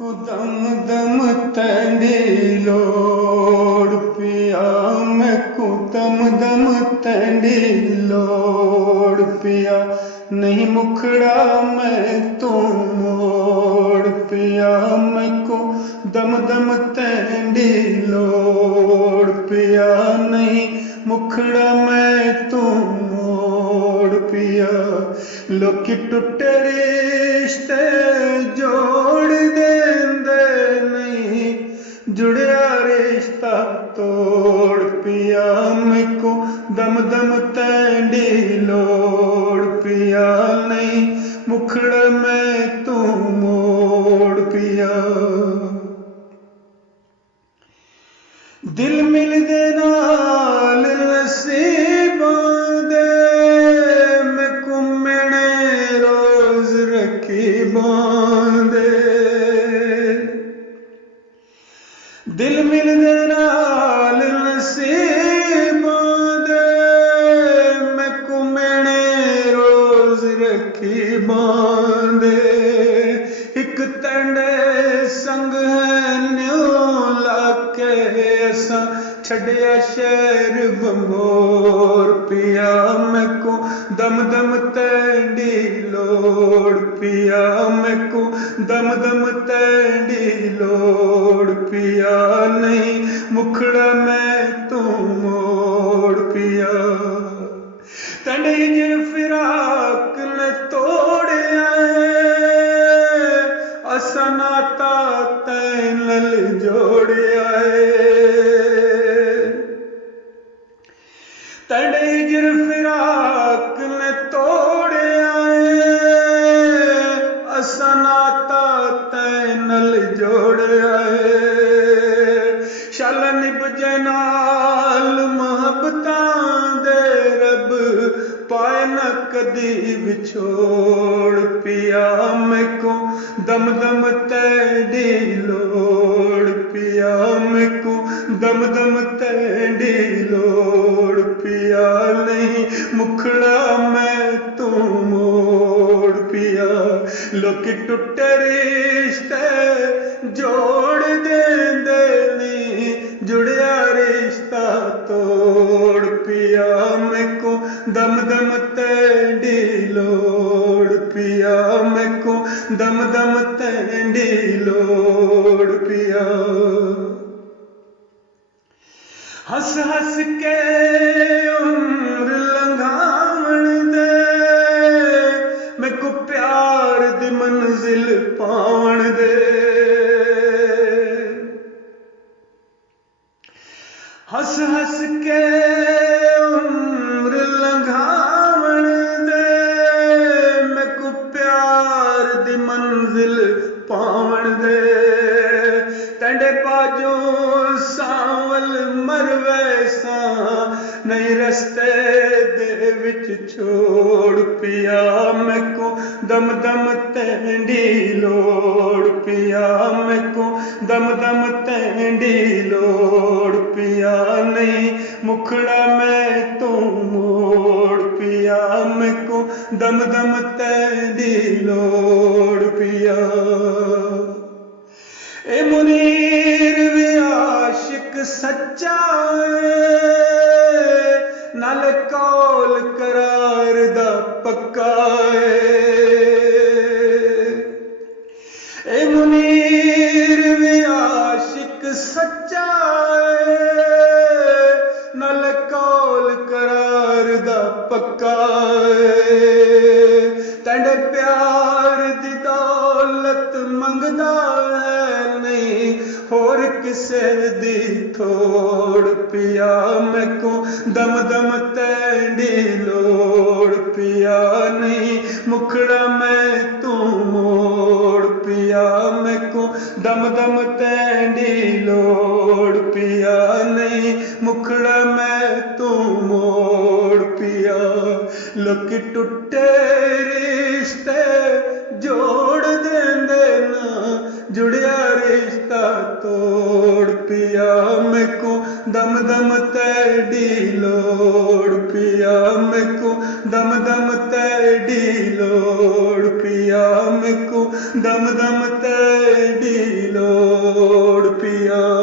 दम दम तेंदी लोड़ पिया मैको दम दम तेंदी लोड़ पिया नहीं मुखड़ा मैं तो मोड़ पिया मैको दम दम तेंदी लोड़ पिया नहीं मुखड़ा मैं तो मोड़ पिया लोकी टुटे रिश्ते जोड़ देंदे नहीं जुड़िया रिश्ता तोड़ पिया मैको दम दम तेंदी लोड़ पिया नहीं मुखड़ा मैं तू मोड़ पिया दिल मिल दे नाल नसीबां दे मैको मैने रोज रखी बांदे दिल मिल दे नाल नसीबां दे मैको मैने रोज रखी बांदे एक तंडे संग है न्यू लाके असा छड़िया शहर बंबोर पिया मैको दम दम तेंदी लोड़ पिया मैको दम दम तेंदी लोड़ पिया नहीं मुखड़ा मैं तू मोड़ पिया तंडे जिन फिराक न तोड़िया असा नाता तैं नल जोड़िया तंडे जिन फिराक न तोड़िया असा नाता तैं नल जोड़िया शल निभजे नाल मोहब्बतां दे रब पाए न कदी विछोड़ पिया मैको दम दम तेंदी लोड़ पिया मैको दम दम तेंदी लोड़ पिया नहीं मुखड़ा मैं तू मोड़ पिया लोकी टुटे रिश्ते जोड़ देंदे नहीं जुड़िया रिश्ता तोड़ पिया मैको दम दम तेंदी लोड़ पिया मैको दम दम तेंदी लोड़ पिया हंस हंस के उम्र लंघावण दे मैको प्यार दी मंजिल पावण दे हंस हंस के उम्र लंघावण दे मैको प्यार दी मंजिल पावण दे तंडे बाजो सावल मरवे सा नहीं रस्ते दे विच छोड़ पिया मैको दम दम तेंदी लोड़ पिया मैको दम दम तेंदी लोड़ पिया नहीं मुखड़ा मैं तू मोड़ पिया मैको दम दम तेंदी लोड़ पिया ए मुनीर भी आशिक सच्चा नाल कौल करार दा पक्का ए मुनीर भी आशिक सच्चा नाल कौल करार दा पक्का तंडे प्यार दी दौलत मंगदा है नहीं होर किसे दी थोड़ पिया मैको दम दम तेंदी लोड़ पिया नहीं मुखड़ा मैं तू मोड़ पिया मैको दम दम तेंदी लोड़ पिया नहीं मुखड़ा मैं तू मोड़ पिया लोकी टुटे रिश्ते जोड़ देंदे ना जुड़िया रिश्ता तोड़ पिया मैको दम दम तेंदी लोड़ पिया मैको दम दम तेंदी लोड़ पिया मैको दम दम तेंदी लोड़ पिया।